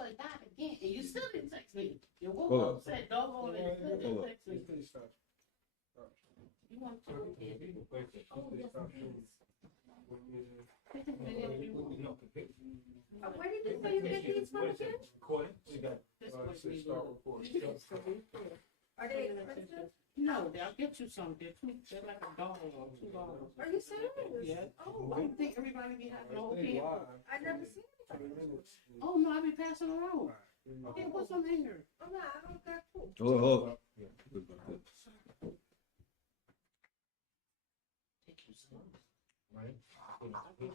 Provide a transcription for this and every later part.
play that again, and you still didn't text me. Your woman said, don't go there. You still didn't text me. You want to? Oh, yes, please. Where did you say you get these from again? Are they expensive? No, they'll get you some. They're like $1 or $2. Are you serious? Yeah. Oh, I don't think everybody be having no opinion. I never seen it. Oh no, I be passing around. Okay, what's on here? Oh no, I don't got food. Oh. Take you some. Right? Again.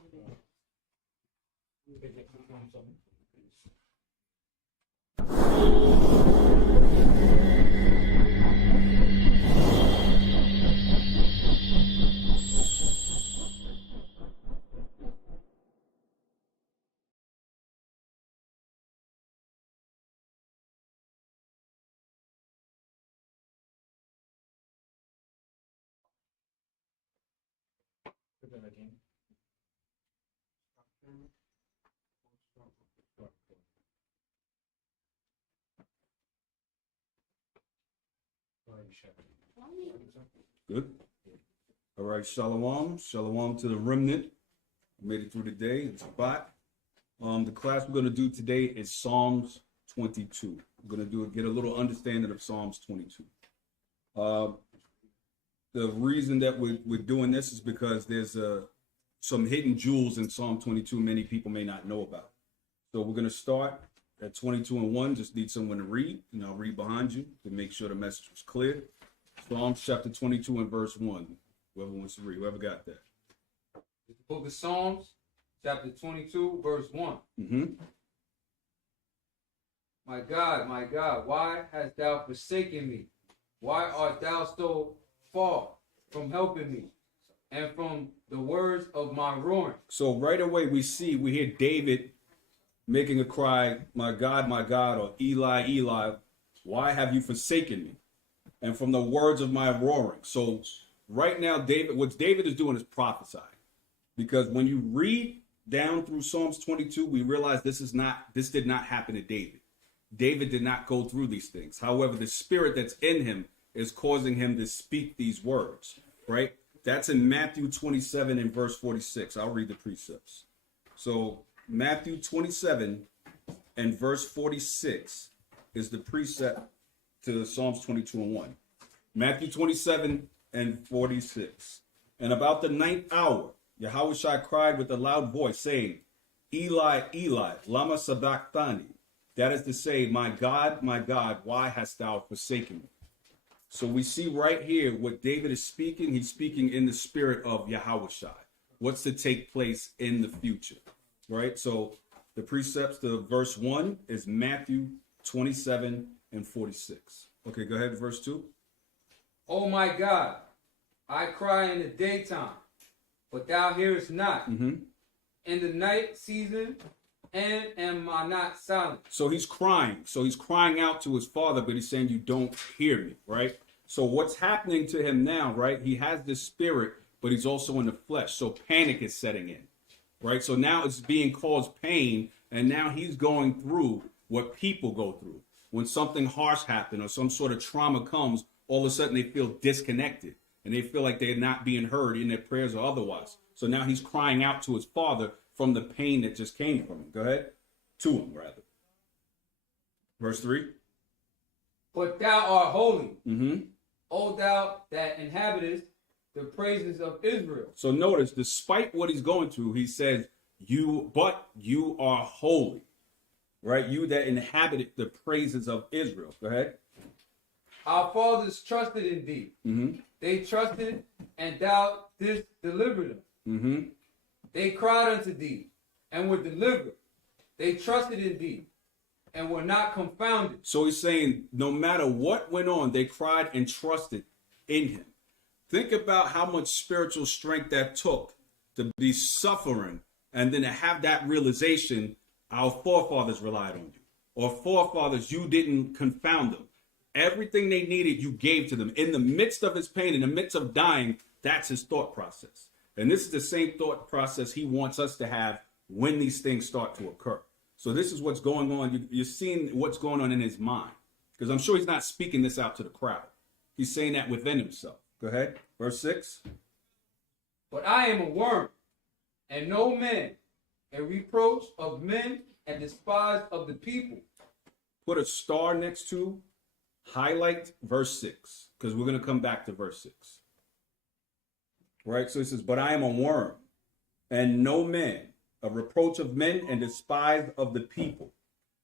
Good. All right, shalom. Shalom to the remnant. Made it through the day. It's a spot. The class we're going to do today is Psalms 22. We're going to get a little understanding of Psalms 22. The reason that we're doing this is because there's some hidden jewels in Psalm 22 many people may not know about. So we're going to start at 22 and 1. Just need someone to read, and I'll read behind you to make sure the message was clear. Psalms chapter 22 and verse 1. Whoever wants to read, whoever got that. The book of Psalms, chapter 22, verse 1. Mm-hmm. My God, why hast thou forsaken me? Why art thou so far from helping me and from the words of my roaring? So right away we hear David making a cry, my God, or Eli, Eli, why have you forsaken me? And from the words of my roaring. So right now, what David is doing is prophesying. Because when you read down through Psalms 22, we realize this did not happen to David. David did not go through these things. However, the spirit that's in him is causing him to speak these words, right? That's in Matthew 27 and verse 46. I'll read the precepts. So Matthew 27 and verse 46 is the precept to Psalms 22 and 1. Matthew 27 and 46. And about the 9th hour, Yashayah cried with a loud voice, saying, Eli, Eli, lama sabachthani. That is to say, my God, why hast thou forsaken me? So we see right here what David is speaking. He's speaking in the spirit of Yashayah. What's to take place in the future, right? So the precepts to verse 1 is Matthew 27 and 46. Okay, go ahead, verse 2. Oh my God, I cry in the daytime, but thou hearest not. Mm-hmm. In the night season, and am I not silent? So he's crying. So he's crying out to his father, but he's saying, you don't hear me, right? So what's happening to him now, right? He has this spirit, but he's also in the flesh. So panic is setting in, right? So now it's being caused pain, and now he's going through what people go through. When something harsh happens or some sort of trauma comes, all of a sudden they feel disconnected and they feel like they're not being heard in their prayers or otherwise. So now he's crying out to his father from the pain that just came from him. Go ahead. To him, rather. Verse 3. But thou art holy, Mm-hmm. O thou that inhabitest the praises of Israel. So notice, despite what he's going through, he says, you are holy. Right? You that inhabited the praises of Israel. Go ahead. Our fathers trusted in thee. Mm-hmm. They trusted, and thou didst deliver them. Mm-hmm. They cried unto thee, and were delivered. They trusted in thee, and were not confounded. So he's saying, no matter what went on, they cried and trusted in him. Think about how much spiritual strength that took to be suffering, and then to have that realization, our forefathers relied on you. Or forefathers, you didn't confound them. Everything they needed, you gave to them. In the midst of his pain, in the midst of dying, that's his thought process. And this is the same thought process he wants us to have when these things start to occur. So this is what's going on. You're seeing what's going on in his mind. Because I'm sure he's not speaking this out to the crowd. He's saying that within himself. Go ahead. Verse 6. But I am a worm, and no man, a reproach of men, and despised of the people. Put a star next to, highlight verse 6. Because we're going to come back to verse 6. Right? So it says, but I am a worm, and no man, a reproach of men, and despised of the people.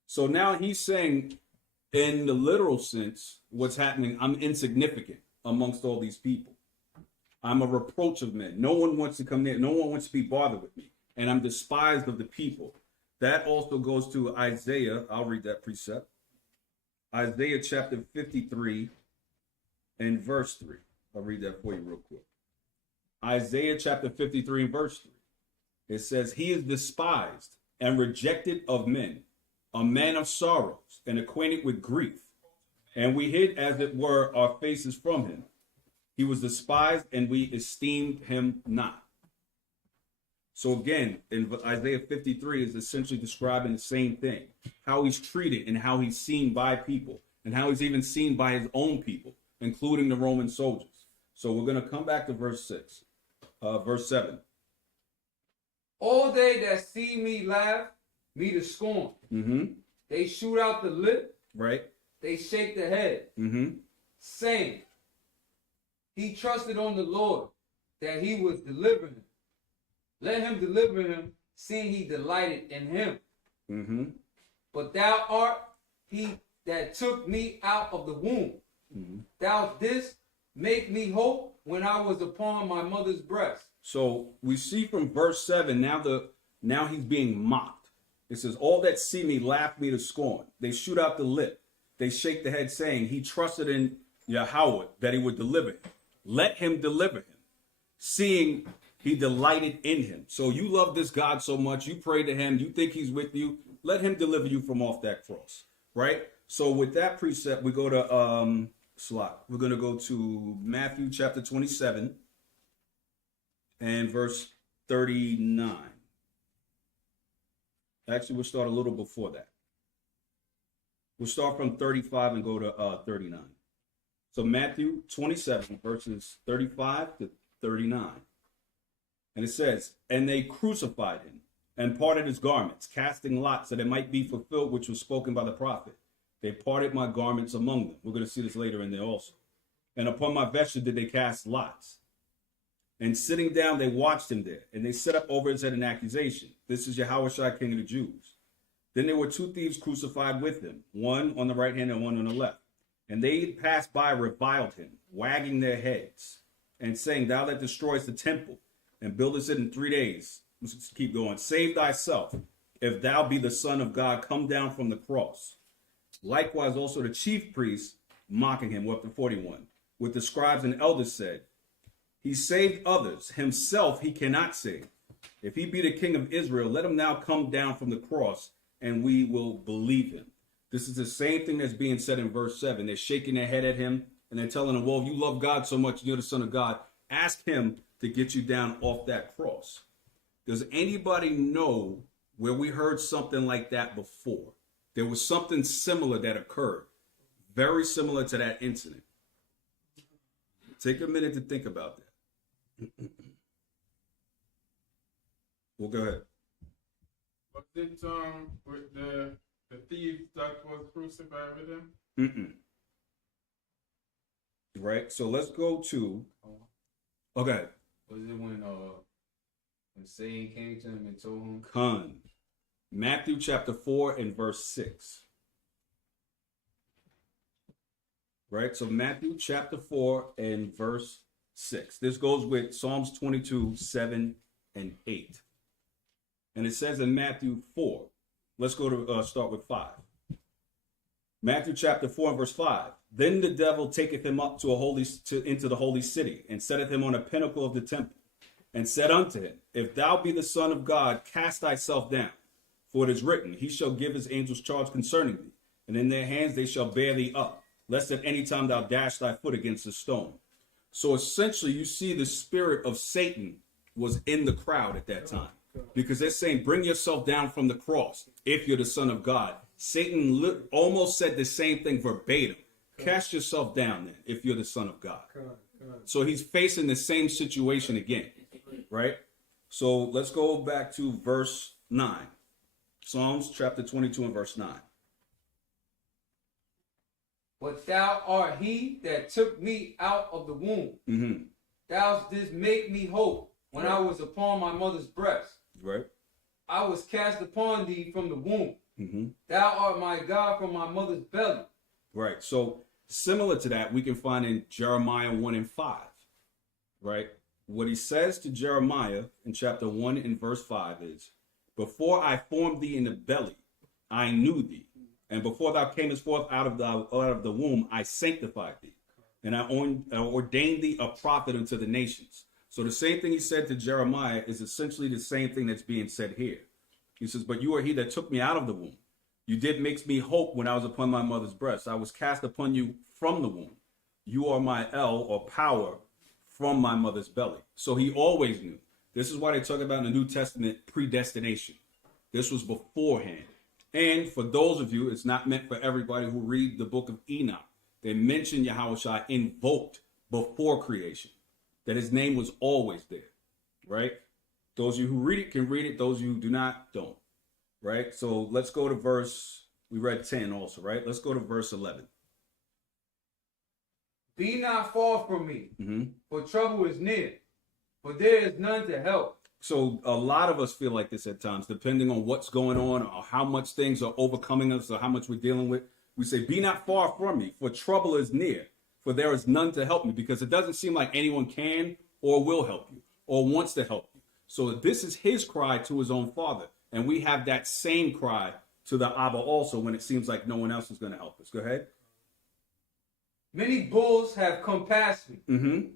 So now he's saying, in the literal sense, what's happening, I'm insignificant amongst all these people. I'm a reproach of men. No one wants to come near. No one wants to be bothered with me. And I'm despised of the people. That also goes to Isaiah. I'll read that precept. Isaiah chapter 53 and verse 3. I'll read that for you real quick. Isaiah chapter 53 and verse 3. It says, he is despised and rejected of men, a man of sorrows and acquainted with grief. And we hid, as it were, our faces from him. He was despised, and we esteemed him not. So again, in Isaiah 53 is essentially describing the same thing. How he's treated and how he's seen by people. And how he's even seen by his own people, including the Roman soldiers. So we're going to come back to verse 6. Verse 7. All they that see me laugh, me to scorn. Mm-hmm. They shoot out the lip. Right. They shake the head. Mm-hmm. Saying, he trusted on the Lord, that he would deliver him. Let him deliver him, seeing he delighted in him. Mm-hmm. But thou art he that took me out of the womb. Mm-hmm. Thou didst make me hope when I was upon my mother's breast. So we see from verse 7, now he's being mocked. It says, all that see me laugh me to scorn. They shoot out the lip. They shake the head, saying, he trusted in Yahweh that he would deliver him. Let him deliver him, seeing he delighted in him. So you love this God so much, you pray to him, you think he's with you. Let him deliver you from off that cross, right? So with that precept, we go to We're going to go to Matthew chapter 27 and verse 39. Actually, we'll start a little before that. We'll start from 35 and go to 39. So Matthew 27, verses 35 to 39. And it says, and they crucified him and parted his garments, casting lots that it might be fulfilled, which was spoken by the prophet. They parted my garments among them. We're going to see this later in there also. And upon my vesture did they cast lots. And sitting down, they watched him there. And they set up over his head an accusation. This is Yashayah, king of the Jews. Then there were two thieves crucified with him, one on the right hand and one on the left. And they passed by, reviled him, wagging their heads, and saying, thou that destroyest the temple, and buildest it in 3 days. Let's keep going. Save thyself. If thou be the Son of God, come down from the cross. Likewise also the chief priests, mocking him, up to 41. With the scribes and elders said, he saved others, himself he cannot save. If he be the king of Israel, let him now come down from the cross, and we will believe him. This is the same thing that's being said in verse 7. They're shaking their head at him, and they're telling him, well, if you love God so much, you're the Son of God. Ask him to get you down off that cross. Does anybody know where we heard something like that before? There was something similar that occurred, very similar to that incident. Take a minute to think about that. Well, go ahead. Was it with the thief that was crucified with him? Mm-mm. Right. So let's go to. Okay. Was it when Satan came to him and told him? Khan. Matthew chapter 4 and verse 6. Right. So Matthew chapter 4 and verse 6. This goes with Psalms 22, 7 and 8. And it says in Matthew 4, let's go to start with 5. Matthew chapter 4 and verse 5. Then the devil taketh him up into the holy city, and setteth him on a pinnacle of the temple, and said unto him, if thou be the Son of God, cast thyself down. For it is written, he shall give his angels charge concerning thee, and in their hands they shall bear thee up, lest at any time thou dash thy foot against a stone. So essentially, you see the spirit of Satan was in the crowd at that time. because they're saying, bring yourself down from the cross if you're the Son of God. Satan almost said the same thing verbatim. Cast yourself down then if you're the Son of God. So he's facing the same situation again, right? So let's go back to verse 9. Psalms chapter 22 and verse 9. But thou art he that took me out of the womb. Thou didst make me hope when I was upon my mother's breast. Right. I was cast upon thee from the womb. Thou art my God from my mother's belly. Right. So similar to that, we can find in Jeremiah 1 and 5. Right. What he says to Jeremiah in chapter 1 and verse 5 is, before I formed thee in the belly, I knew thee. And before thou camest forth out of the womb, I sanctified thee. And I ordained thee a prophet unto the nations. So the same thing he said to Jeremiah is essentially the same thing that's being said here. He says, but you are he that took me out of the womb. You did make me hope when I was upon my mother's breast. I was cast upon you from the womb. You are my El, or power, from my mother's belly. So he always knew. This is why they talk about in the New Testament predestination. This was beforehand. And for those of you, it's not meant for everybody who read the book of Enoch. They mention Yashayah invoked before creation, that his name was always there, right? Those of you who read it can read it. Those of you who do not, don't, right? So let's go to verse, we read 10 also, right? Let's go to verse 11. Be not far from me, for trouble is near, for there is none to help. So a lot of us feel like this at times, depending on what's going on or how much things are overcoming us or how much we're dealing with. We say, be not far from me, for trouble is near, for there is none to help me, because it doesn't seem like anyone can or will help you or wants to help you. So this is his cry to his own father. And we have that same cry to the Abba also when it seems like no one else is going to help us. Go ahead. Many bulls have come past me.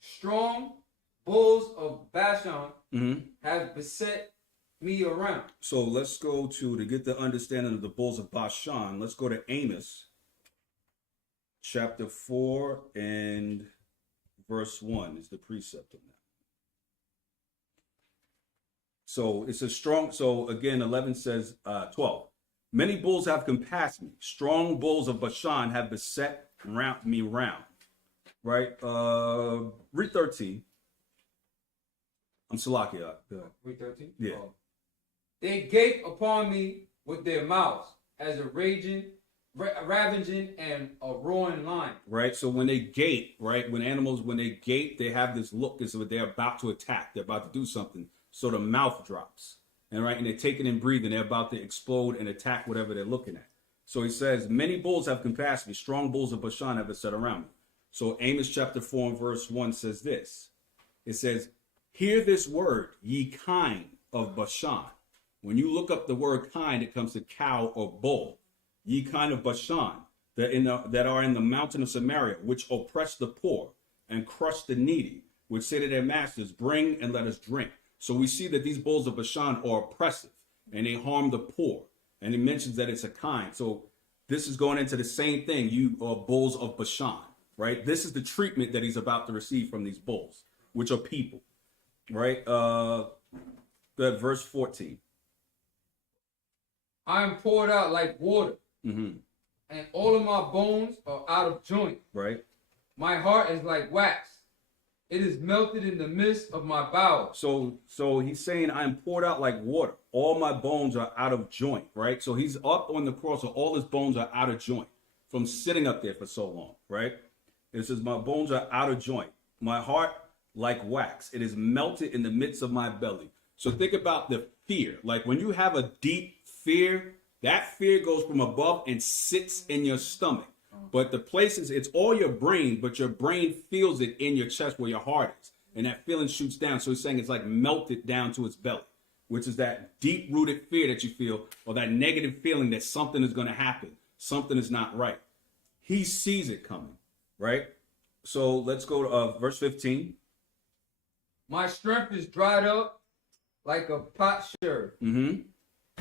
Strong bulls of Bashan have beset me around. So let's go to get the understanding of the bulls of Bashan. Let's go to Amos chapter 4 and verse 1 is the precept of that. So it's a strong, so again, 11 says, 12. Many bulls have compassed me. Strong bulls of Bashan have beset me round. Right? Read 13. I'm Salakia. Read 13? Yeah. Oh. They gape upon me with their mouths as a ravaging and a roaring lion. Right. So when they gape, right, when they gape, they have this look as if they're about to attack. They're about to do something. So the mouth drops. And right, and they're taking and breathing. They're about to explode and attack whatever they're looking at. So he says, many bulls have compassed me. Strong bulls of Bashan have set around me. So Amos chapter 4 and verse 1 says this. It says, hear this word, ye kine of Bashan. When you look up the word kine, it comes to cow or bull. Ye kine of Bashan, that are in the mountain of Samaria, which oppress the poor and crush the needy, which say to their masters, bring and let us drink. So we see that these bulls of Bashan are oppressive and they harm the poor. And he mentions that it's a kine. So this is going into the same thing. You are bulls of Bashan, right? This is the treatment that he's about to receive from these bulls, which are people, right? Verse 14. I am poured out like water, and all of my bones are out of joint. Right. My heart is like wax. It is melted in the midst of my bowels. So he's saying, I am poured out like water. All my bones are out of joint, right? So he's up on the cross, so all his bones are out of joint from sitting up there for so long, right? It says, my bones are out of joint. My heart like wax. It is melted in the midst of my belly. So think about the fear. Like when you have a deep fear, that fear goes from above and sits in your stomach. But the places, it's all your brain, but your brain feels it in your chest where your heart is. And that feeling shoots down. So he's saying it's like melted down to its belly, which is that deep-rooted fear that you feel, or that negative feeling that something is going to happen. Something is not right. He sees it coming, right? So let's go to verse 15. My strength is dried up like a potsherd,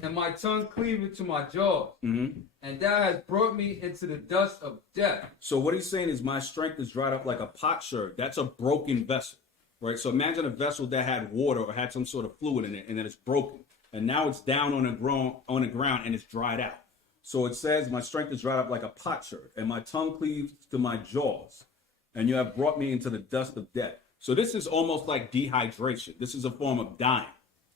and my tongue cleaveth to my jaws, and thou hast brought me into the dust of death. So what he's saying is my strength is dried up like a potsherd. That's a broken vessel. right? So imagine a vessel that had water or had some sort of fluid in it, and then it's broken, and now it's down on the ground and it's dried out. So it says, my strength is dried up like a potsherd, and my tongue cleaves to my jaws, and you have brought me into the dust of death. So this is almost like dehydration. This is a form of dying,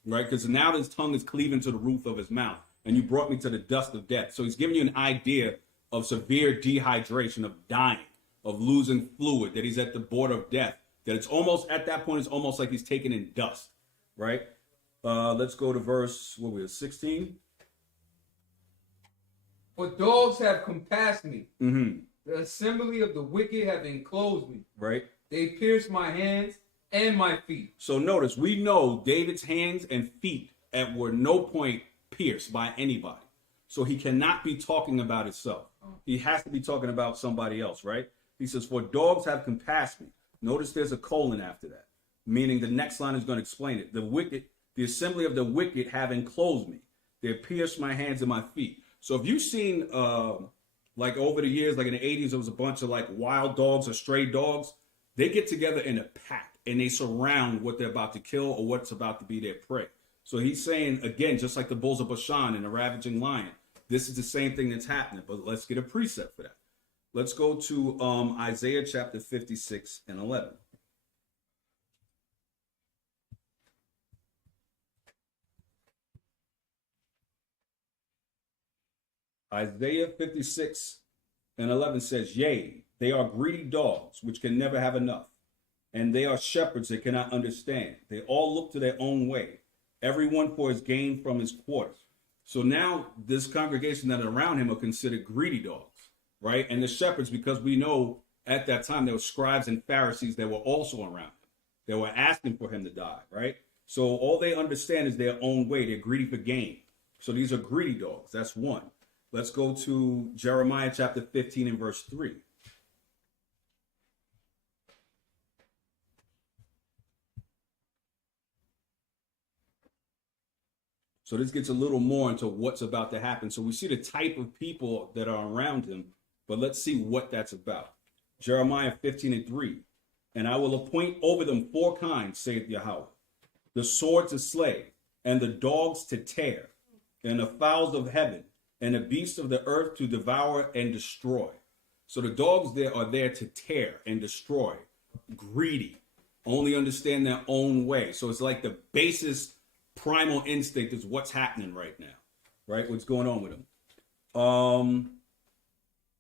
right? Because now his tongue is cleaving to the roof of his mouth, and you brought me to the dust of death. So he's giving you an idea of severe dehydration, of dying, of losing fluid, that he's at the border of death, that it's almost, at that point, it's almost like he's taken in dust, right? Let's go to verse, 16? For dogs have compassed me. Mm-hmm. The assembly of the wicked have enclosed me. Right. They pierced my hands and my feet. So notice, we know David's hands and feet were no point pierced by anybody. So he cannot be talking about himself. He has to be talking about somebody else, right? He says, for dogs have compassed me. Notice there's a colon after that, meaning the next line is going to explain it. The wicked, the assembly of the wicked have enclosed me. They pierced my hands and my feet. So if you've seen, like over the years, like in the 80s, there was a bunch of like wild dogs or stray dogs. They get together in a pack and they surround what they're about to kill or what's about to be their prey. So he's saying, again, just like the bulls of Bashan and the ravaging lion, this is the same thing that's happening. But let's get a precept for that. Let's go to Isaiah chapter 56 and 11. Isaiah 56 and 11 says, yea, they are greedy dogs, which can never have enough. And they are shepherds that cannot understand. They all look to their own way, everyone for his gain from his quarters. So now this congregation that are around him are considered greedy dogs, right? And the shepherds, because we know at that time there were scribes and Pharisees that were also around him. They were asking for him to die, right? So all they understand is their own way. They're greedy for gain. So these are greedy dogs. That's one. Let's go to Jeremiah chapter 15 and verse 3. So this gets a little more into what's about to happen. So we see the type of people that are around him, but let's see what that's about. Jeremiah 15 and 3. And I will appoint over them 4 kinds, saith Yahweh, the sword to slay, and the dogs to tear, and the fowls of heaven, and the beasts of the earth to devour and destroy. So the dogs there are there to tear and destroy. Greedy, only understand their own way. So it's like the basis, primal instinct is what's happening right now, right? What's going on with them?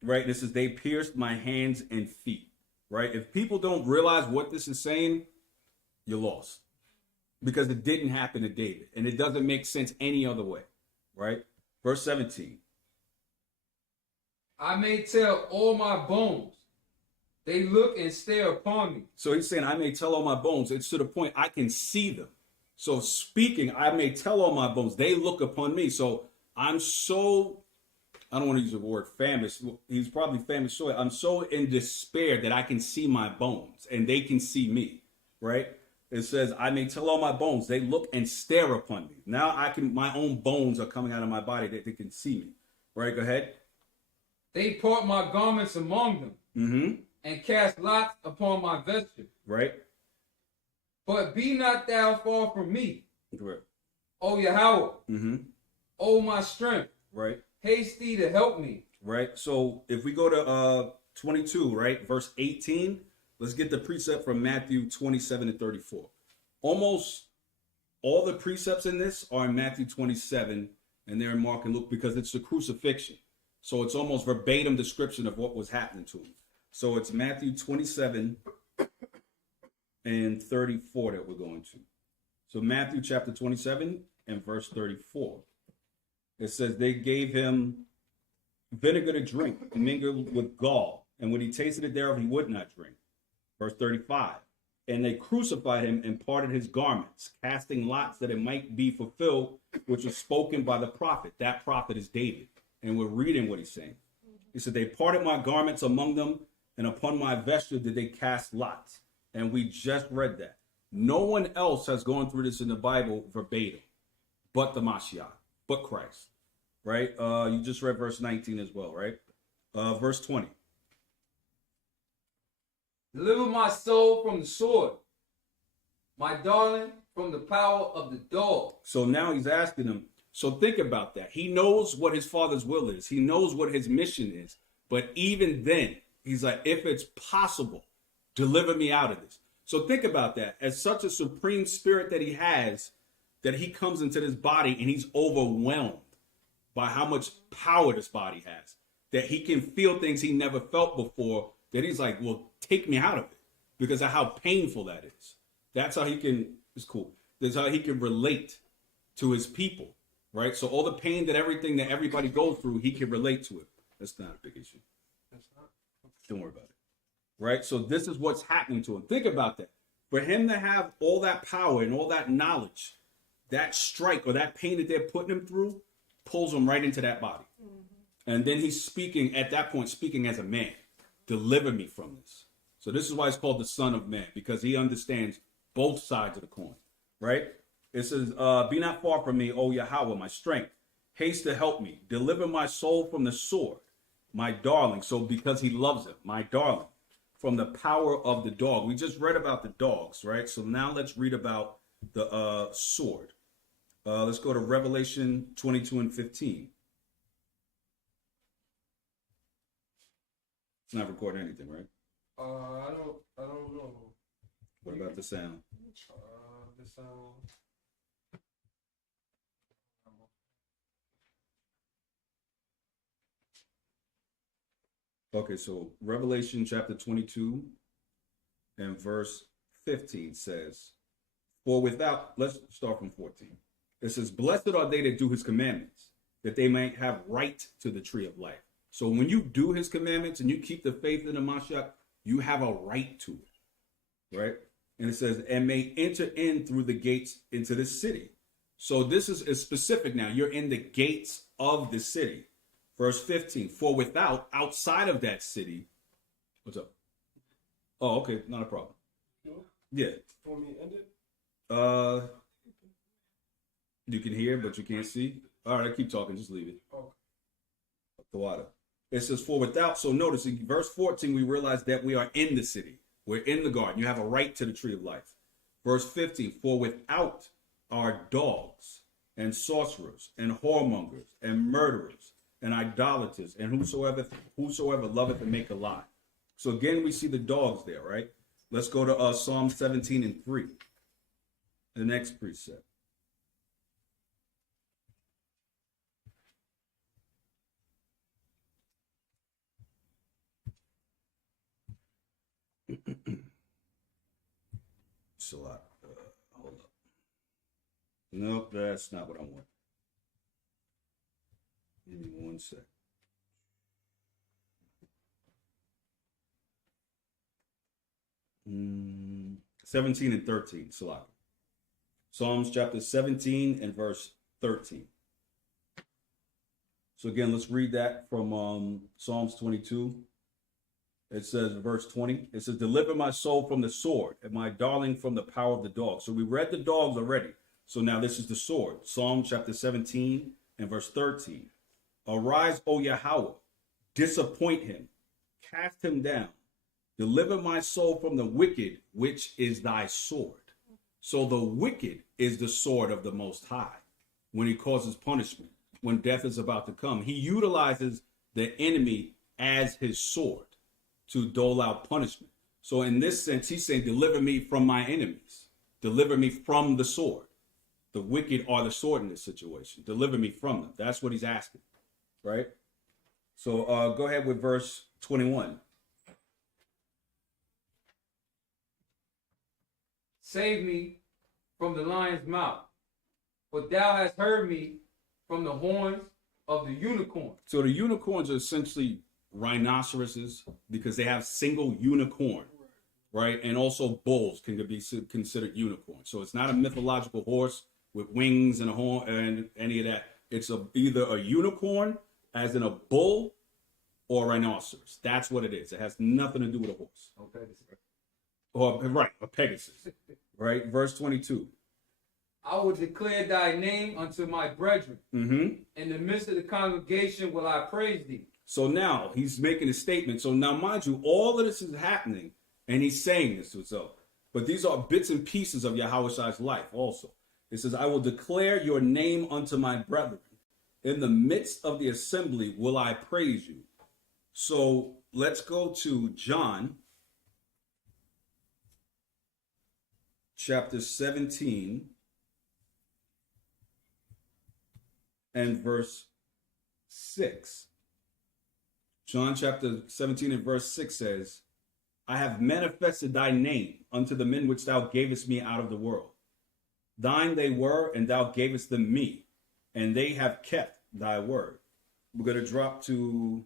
Right, this is, they pierced my hands and feet, right? If people don't realize what this is saying, you're lost. Because it didn't happen to David, and it doesn't make sense any other way, right? Verse 17. I may tell all my bones. They look and stare upon me. So he's saying, I may tell all my bones. It's to the point I can see them. So speaking, I may tell all my bones. They look upon me. So I'm so, I don't want to use the word famished. He's probably famished. So I'm so in despair that I can see my bones and they can see me, right? It says, I may tell all my bones. They look and stare upon me. Now I can, my own bones are coming out of my body that they can see me, right? Go ahead. They part my garments among them and cast lots upon my vesture. Right. But be not thou far from me, Correct. O Yahweh, O my strength. Right. Haste thee to help me. Right. So if we go to 22, right, verse 18, let's get the precept from Matthew 27 and 34. Almost all the precepts in this are in Matthew 27, and they're in Mark and Luke because it's the crucifixion. So it's almost verbatim description of what was happening to him. So it's Matthew 27 and 34 that we're going to. So Matthew chapter 27 and verse 34. It says, they gave him vinegar to drink mingled with gall, and when he tasted it thereof, he would not drink. Verse 35. And they crucified him and parted his garments, casting lots that it might be fulfilled, which was spoken by the prophet. That prophet is David. And we're reading what he's saying. He said, they parted my garments among them, and upon my vesture did they cast lots. And we just read that. No one else has gone through this in the Bible verbatim, but the Mashiach, but Christ, right? You just read verse 19 as well, right? Verse 20. Deliver my soul from the sword, my darling from the power of the dog. So now he's asking him. So think about that. He knows what his father's will is. He knows what his mission is. But even then, he's like, if it's possible, deliver me out of this. So think about that. As such a supreme spirit that he has, that he comes into this body and he's overwhelmed by how much power this body has, that he can feel things he never felt before, that he's like, well, take me out of it because of how painful that is. That's how he can, it's cool. That's how he can relate to his people, right? So all the pain that everything that everybody goes through, he can relate to it. That's not a big issue. That's not. Don't worry about it. Right? So this is what's happening to him. Think about that. For him to have all that power and all that knowledge, that strike or that pain that they're putting him through pulls him right into that body. And then he's speaking at that point, speaking as a man. Deliver me from this. So this is why it's called the Son of Man, because he understands both sides of the coin. Right? It says, be not far from me, O Yahweh, my strength. Haste to help me. Deliver my soul from the sword, my darling. So because he loves him, my darling, from the power of the dog. We just read about the dogs, right? So now let's read about the sword. Let's go to Revelation 22 and 15. It's not recording anything, right? I don't know. What about the sound? The sound. Okay, so Revelation chapter 22 and verse 15 says, for without, let's start from 14. It says, blessed are they that do his commandments, that they might have right to the tree of life. So when you do his commandments and you keep the faith in the Mashiach, you have a right to it, right? And it says, and may enter in through the gates into the city. So this is specific now. You're in the gates of the city. Verse 15, for without, outside of that city, what's up? Oh, okay, not a problem. Yeah. Want me to end it? You can hear, but you can't see. All right, I keep talking, just leave it. Okay. The water. It says, for without, so notice in verse 14, we realize that we are in the city. We're in the garden. You have a right to the tree of life. Verse 15, for without are dogs and sorcerers and whoremongers and murderers and idolaters and whosoever loveth and make a lie. So again, we see the dogs there, right? Let's go to Psalm 17 and 3. The next precept. It's a lot. Hold up. Nope, that's not what I want. Give me 1 sec. Mm, 17 and 13, Salak. Psalms chapter 17 and verse 13. So again, let's read that from Psalms 22. It says, verse 20, it says, deliver my soul from the sword and my darling from the power of the dog. So we read the dogs already. So now this is the sword. Psalm chapter 17 and verse 13. Arise, O Yahweh, disappoint him, cast him down. Deliver my soul from the wicked, which is thy sword. So the wicked is the sword of the Most High when he causes punishment, when death is about to come. He utilizes the enemy as his sword to dole out punishment. So in this sense, he's saying, deliver me from my enemies. Deliver me from the sword. The wicked are the sword in this situation. Deliver me from them. That's what he's asking, right? So go ahead with verse 21. Save me from the lion's mouth, for thou hast heard me from the horns of the unicorn. So the unicorns are essentially rhinoceroses because they have single unicorn, right? And also bulls can be considered unicorns. So it's not a mythological horse with wings and a horn and any of that. It's either a unicorn, as in a bull, or a rhinoceros. That's what it is. It has nothing to do with a horse. Okay. Or right, a Pegasus. Right? Verse 22. I will declare thy name unto my brethren. Mm-hmm. In the midst of the congregation will I praise thee. So now he's making a statement. So now, mind you, all of this is happening, and he's saying this to himself. But these are bits and pieces of Yahweh's life also. It says, I will declare your name unto my brethren. In the midst of the assembly will I praise you. So let's go to John chapter 17 and verse 6. John chapter 17 and verse 6 says, I have manifested thy name unto the men which thou gavest me out of the world. Thine they were, and thou gavest them me, and they have kept thy word. We're going to drop to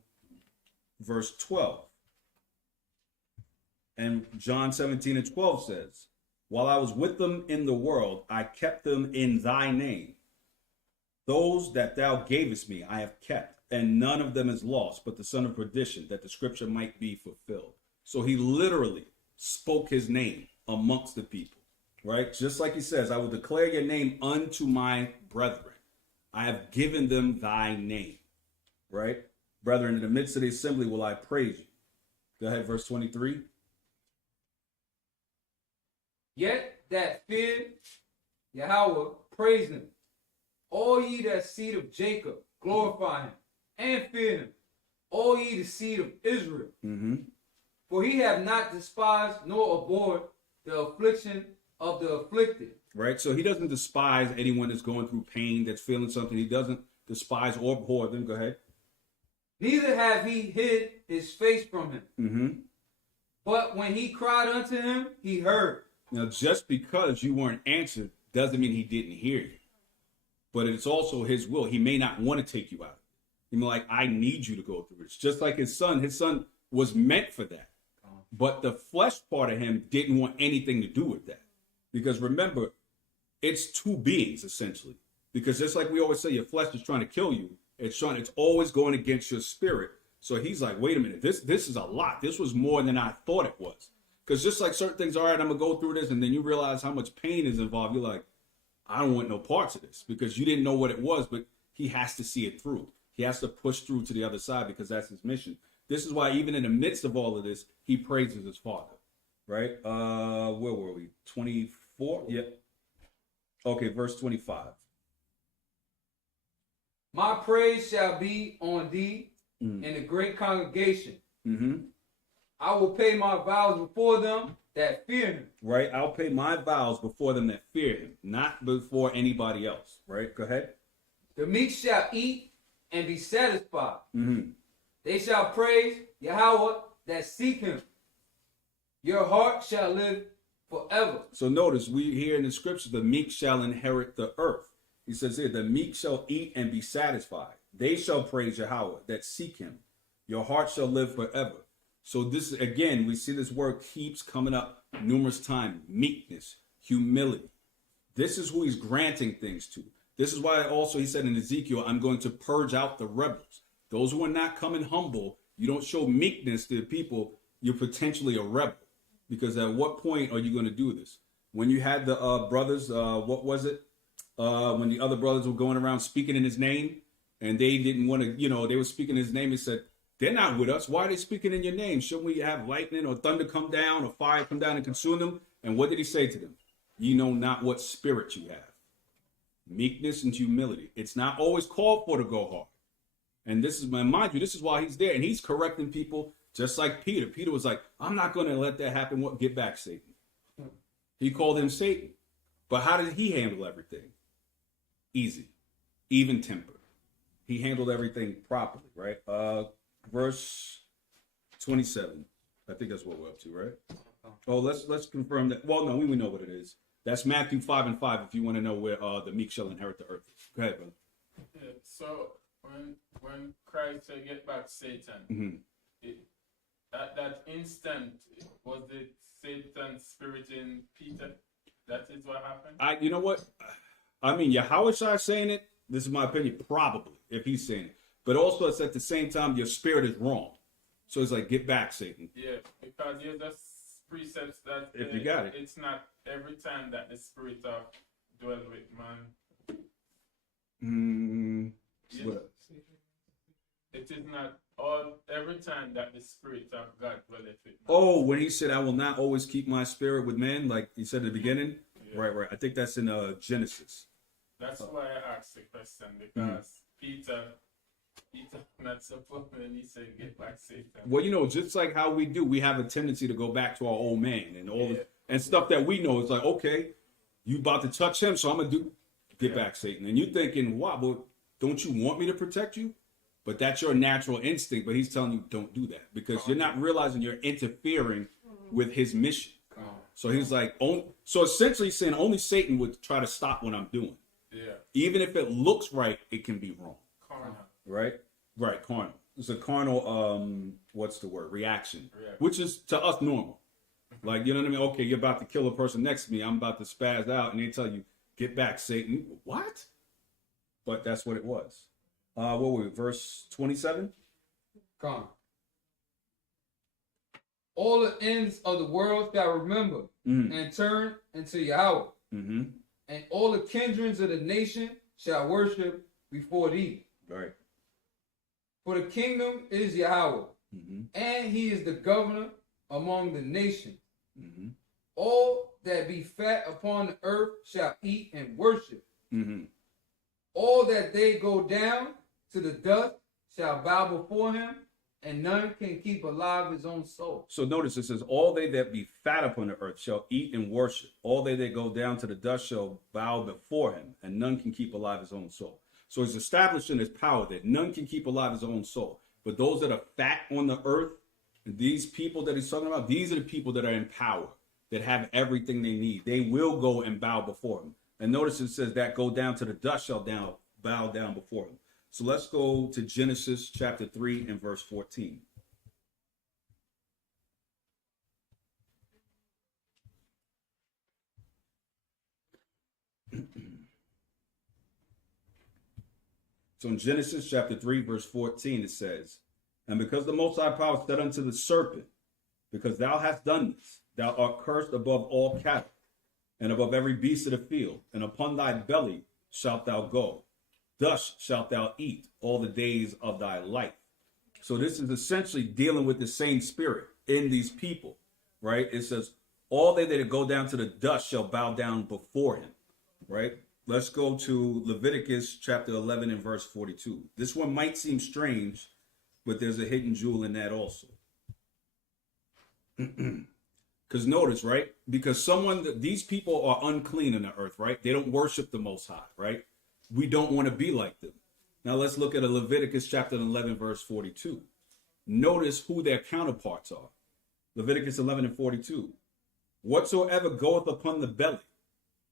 verse 12. And John 17 and 12 says, while I was with them in the world, I kept them in thy name. Those that thou gavest me I have kept, and none of them is lost, but the son of perdition, that the scripture might be fulfilled. So he literally spoke his name amongst the people, right? Just like he says, I will declare your name unto my brethren. I have given them thy name, right? Brethren, in the midst of the assembly will I praise you. Go ahead, verse 23. Yet that fear Yahweh, praise him. All ye that seed of Jacob, glorify him and fear him. All ye the seed of Israel. Mm-hmm. For he have not despised nor abhorred the affliction of the afflicted. Right? So he doesn't despise anyone that's going through pain, that's feeling something. He doesn't despise or abhor them. Go ahead. Neither have he hid his face from him. Mm-hmm. But when he cried unto him, he heard. Now, just because you weren't answered doesn't mean he didn't hear you. But it's also his will. He may not want to take you out. He may like, I need you to go through this. Just like his son. His son was meant for that. But the flesh part of him didn't want anything to do with that. Because remember, it's two beings, essentially. Because just like we always say, your flesh is trying to kill you. It's always going against your spirit. So he's like, wait a minute, this is a lot. This was more than I thought it was. Because just like certain things, all right, I'm going to go through this, and then you realize how much pain is involved. You're like, I don't want no parts of this. Because you didn't know what it was, but he has to see it through. He has to push through to the other side because that's his mission. This is why even in the midst of all of this, he praises his father. Right? Where were we? 24? Yep. Okay, verse 25. My praise shall be on thee in a great congregation. Mm-hmm. I will pay my vows before them that fear him. Right? I'll pay my vows before them that fear him, not before anybody else. Right? Go ahead. The meek shall eat and be satisfied. Mm-hmm. They shall praise Yahweh that seek him. Your heart shall live forever. So notice, we hear in the scriptures, the meek shall inherit the earth. He says here, the meek shall eat and be satisfied. They shall praise Yahweh that seek him. Your heart shall live forever. So this, again, we see this word keeps coming up numerous times. Meekness, humility. This is who he's granting things to. This is why also he said in Ezekiel, I'm going to purge out the rebels. Those who are not coming humble, you don't show meekness to the people, you're potentially a rebel. Because at what point are you going to do this? When you had the brothers, what was it? When the other brothers were going around speaking in his name, and they didn't want to, they were speaking in his name. He said, they're not with us. Why are they speaking in your name? Shouldn't we have lightning or thunder come down or fire come down and consume them? And what did he say to them? You know not what spirit you have. Meekness and humility. It's not always called for to go hard. And this is, mind you, this is why he's there. And he's correcting people just like Peter. Peter was like, I'm not going to let that happen. What? Get back, Satan. He called him Satan. But how did he handle everything? Easy. Even tempered. He handled everything properly, right? Verse 27. I think that's what we're up to, right? Oh, let's confirm that. Well, no, we know what it is. That's Matthew 5:5 if you want to know where the meek shall inherit the earth. Go ahead, brother. Yeah, so when Christ said, get back Satan, Mm-hmm. At that instant, was it Satan's spirit in Peter? That is what happened? You know what? I mean, Yahweh saying it, this is my opinion, probably, if he's saying it. But also, it's at the same time, your spirit is wrong. So it's like, get back, Satan. Yeah, because there's just precepts that If you got it. It's not every time that the spirit of dwell with man. What? It is not all every different time that the Spirit of God dwelleth with man. Oh, when he said, I will not always keep my spirit with men, like he said at the beginning. Yeah. Right. I think that's in Genesis. That's why I asked the question, because Peter not supposed when he said get back Satan. Well, you know, just like how we do, we have a tendency to go back to our old man and all the, and stuff that we know. It's like, okay, you about to touch him, so I'm gonna get back Satan. And you're thinking, wow, well, don't you want me to protect you? But that's your natural instinct. But he's telling you don't do that because you're not realizing you're interfering with his mission. So he's like, so essentially saying only Satan would try to stop what I'm doing. Yeah. Even if it looks right, it can be wrong. Carnal. Right? Right, carnal. It's a carnal, what's the word? Reaction. Reaction. Which is to us normal. Like, you know what I mean? Okay, you're about to kill a person next to me. I'm about to spaz out, and they tell you, get back, Satan. What? But that's what it was. What were we? Verse 27? Come. All the ends of the world shall remember and turn into Yahweh. Mm-hmm. And all the kindreds of the nation shall worship before thee. Right. For the kingdom is Yahweh, and he is the governor among the nations. Mm-hmm. All that be fat upon the earth shall eat and worship. Mm-hmm. All that they go down to the dust shall bow before him, and none can keep alive his own soul. So notice it says, all they that be fat upon the earth shall eat and worship. All they that go down to the dust shall bow before him, and none can keep alive his own soul. So he's establishing his power that none can keep alive his own soul. But those that are fat on the earth, these people that he's talking about, these are the people that are in power, that have everything they need. They will go and bow before him. And notice it says that go down to the dust shall bow down before him. So let's go to Genesis chapter 3 and verse 14. So in Genesis chapter 3, verse 14, it says, and because the Most High Power said unto the serpent, because thou hast done this, thou art cursed above all cattle, and above every beast of the field, and upon thy belly shalt thou go. Dust shalt thou eat all the days of thy life. So this is essentially dealing with the same spirit in these people, right? It says, all they that go down to the dust shall bow down before him, right? Let's go to Leviticus chapter 11 and verse 42. This one might seem strange, but there's a hidden jewel in that also. Because notice, right? Because these people are unclean in the earth, right? They don't worship the Most High, right? We don't want to be like them. Now let's look at Leviticus chapter 11, verse 42. Notice who their counterparts are. Leviticus 11 and 42. Whatsoever goeth upon the belly,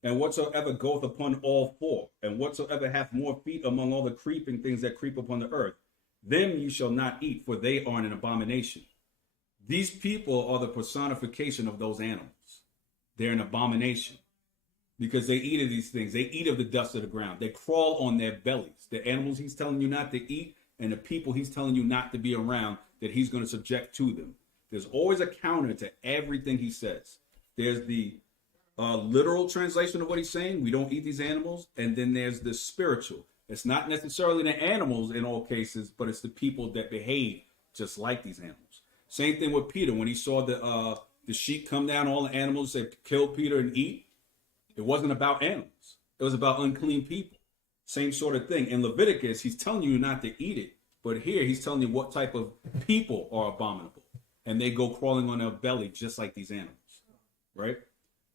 and whatsoever goeth upon all four, and whatsoever hath more feet among all the creeping things that creep upon the earth, them you shall not eat, for they are an abomination. These people are the personification of those animals. They're an abomination because they eat of these things. They eat of the dust of the ground. They crawl on their bellies. The animals he's telling you not to eat, and the people he's telling you not to be around, that he's going to subject to them. There's always a counter to everything he says. There's the literal translation of what he's saying. We don't eat these animals. And then there's the spiritual. It's not necessarily the animals in all cases, but it's the people that behave just like these animals. Same thing with Peter. When he saw the sheep come down, all the animals said, kill Peter and eat. It wasn't about animals. It was about unclean people. Same sort of thing. In Leviticus, he's telling you not to eat it. But here, he's telling you what type of people are abominable. And they go crawling on their belly just like these animals. Right?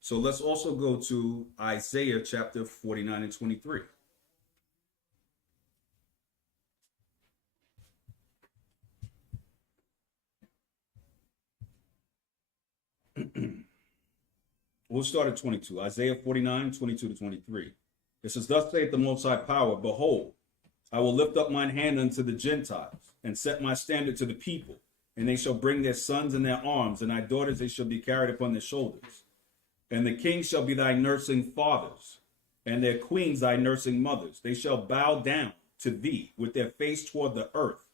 So let's also go to Isaiah chapter 49 and 23. We'll start at 22. Isaiah 49, 22 to 23. It says, thus saith the Most High Power, behold, I will lift up mine hand unto the Gentiles, and set my standard to the people, and they shall bring their sons in their arms, and thy daughters they shall be carried upon their shoulders. And the kings shall be thy nursing fathers, and their queens thy nursing mothers. They shall bow down to thee with their face toward the earth,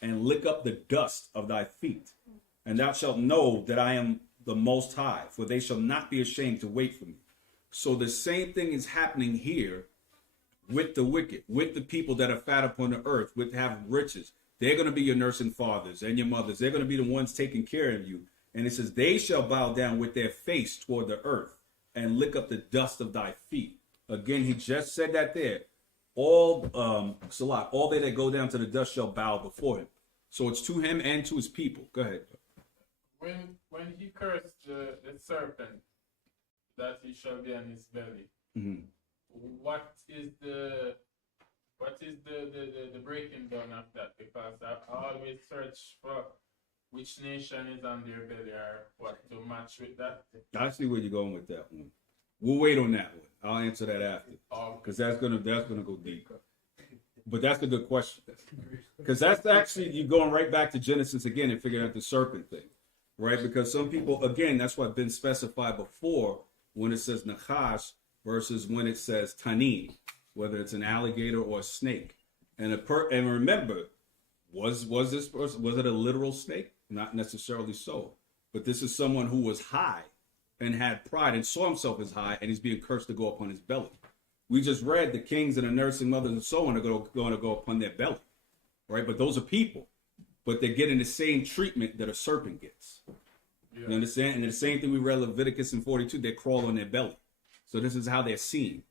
and lick up the dust of thy feet. And thou shalt know that I am the Most High, for they shall not be ashamed to wait for me. So the same thing is happening here with the wicked, with the people that are fat upon the earth, with have riches. They're going to be your nursing fathers and your mothers. They're going to be the ones taking care of you. And it says, they shall bow down with their face toward the earth and lick up the dust of thy feet. Again, he just said that there. All, Salat, all they that go down to the dust shall bow before him. So it's to him and to his people. Go ahead. When he cursed the serpent, that he shall be on his belly, what is the breaking down of that? Because I always search for which nation is on their belly or what to match with that. I see where you're going with that one. We'll wait on that one. I'll answer that after, because that's gonna go deep. But that's a good question, because that's actually you going right back to Genesis again and figuring out the serpent thing, right? Because some people, again, that's what's been specified before when it says nachash versus when it says tanin, whether it's an alligator or a snake. And remember, was it a literal snake? Not necessarily so, but this is someone who was high and had pride and saw himself as high, and he's being cursed to go upon his belly. We just read the kings and the nursing mothers and so on are going to go upon their belly, right? But those are people, but they're getting the same treatment that a serpent gets. Yeah. You understand? And the same thing we read Leviticus in 42, they crawl on their belly. So this is how they're seen.